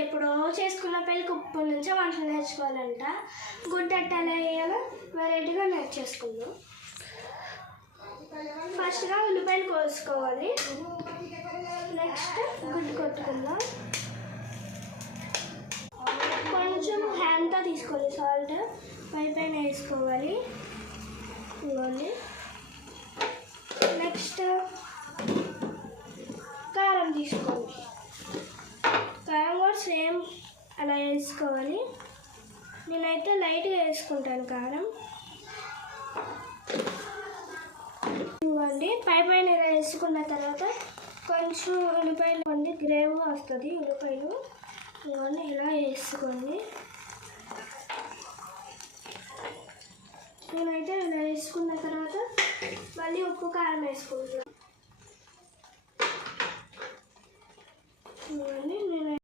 ఎప్పుడో చేసుకున్న పెళ్ళికి ఉప్పు నుంచే వంటలు నేర్చుకోవాలంట. గుడ్డు ఎలా వేయాలో వెరైటీగా నేర్చేసుకుందాం. ఫస్ట్గా ఉల్లిపాయలు కోసుకోవాలి. నెక్స్ట్ గుడ్డు కొట్టుకుందాం. కొంచెం హ్యాండ్తో తీసుకోవాలి. సాల్ట్ పైన వేసుకోవాలి. ఇవ్వాలి. నెక్స్ట్ కారం తీసుకోవాలి. కారం కూడా సేమ్ అలా వేసుకోవాలి. నేనైతే లైట్గా వేసుకుంటాను కారం. ఇవ్వండి. పైన ఇలా వేసుకున్న తర్వాత కొంచెం ఉల్లిపాయలు ఇవ్వండి, గ్రేవీగా వస్తుంది ఉల్లిపాయలు. ఇవన్నీ ఇలా వేసుకోండి. నేనైతే ఇలా వేసుకున్న తర్వాత మళ్ళీ ఉప్పు కారం వేసుకుంటాను. ఇవన్నీ నేను